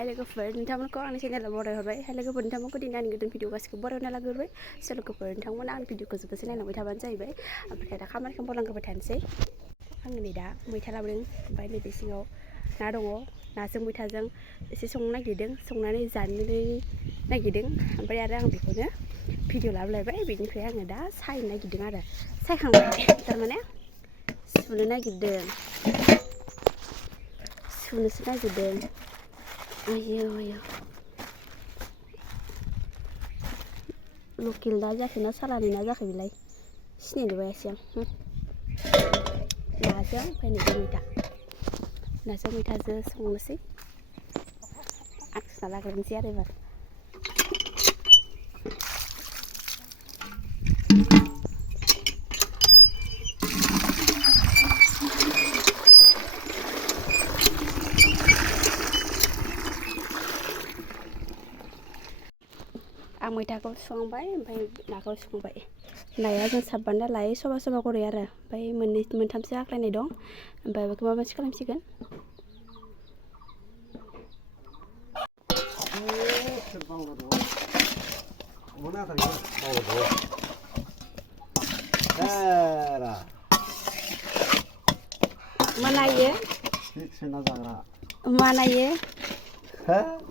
हाय लोगोफोर नोंथांमोनखौ आंनि चेनेलाव बरायहरबाय हाय लोगोफोर नोंथांमोनखौ दिनै आंनि गोदान भिडिअ गासिखौ बरायना लाग्रोबाय सो लोगोफोर नोंथांमोना आंनि भिडिअखौ जोबजासे नायलांबाय थाबानो जाहैबाय ओमफ्राय दा खामानिखौ मावलांबाय थानोसै आङो नै दा मैथा लाबोदों ओमफ्राय नैबे सिङाव ना दङ नाजों मैथाजों एसे संनो नागिरदों संनानै जानो नागिरदों ओमफ्राय आरो आं बेखौनो भिडिअ लाबोलायबाय बेनिफ्राय आङो दा सायनो नागिरदों आरो सायखांबाय थारमाने सुनो नागिरदों सुनोसो नागिरदों आयो लकेल ना जाखो ना सालानि ना जाखो बेलाय सिनायनो बायासै आं नाजों ओमफ्राय नैबे नाजों मैथाजों संनोसै आं सुना लाग्रोनोसै आरो एबार आं मैथाखौ संबाय ओमफ्राय नाखौ संबाय नाया जों साबबानो नालाय सबा सबा गरे आरो ओमफ्राय मोनथामसो आग्लायनाय दं ओमफ्राय बेखौ माबा मोनसे खालामसिगोन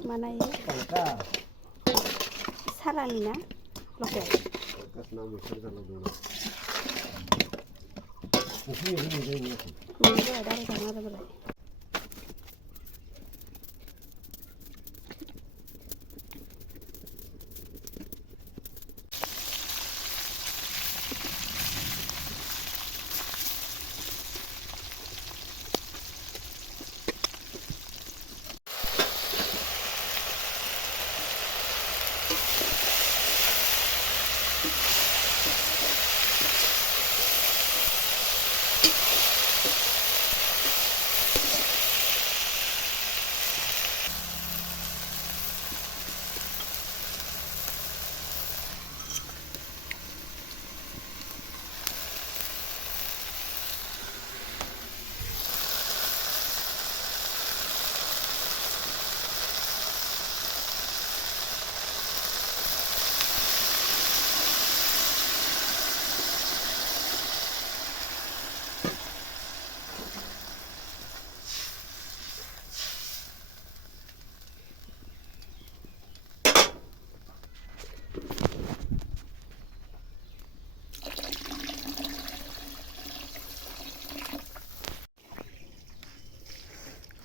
मानायो सालानि ना लकेल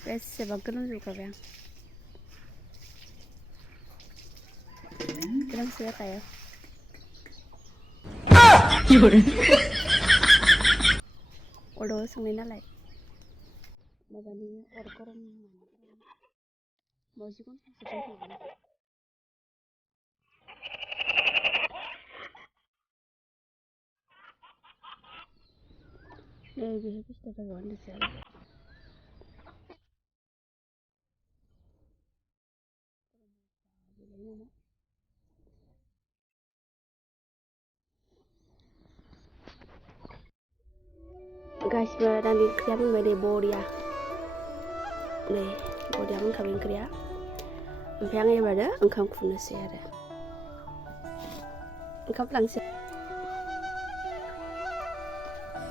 बेसेबां गोलोमजोबखाबाय आं गोलोमसो जाखायो अरदाबाव संनाय नालाय माबानि अर गरम मावजि गनखौ नै बेहाय बुस्थु जाबाय होनदोंसो गासिबो दानि ओंख्रिया मोनबाय दे बरिया नै बरिया मोनखाबाय ओंख्रिया ओमफ्राय आं एबार ओंखाम खुरनोसै आरो ओंखाम लांसै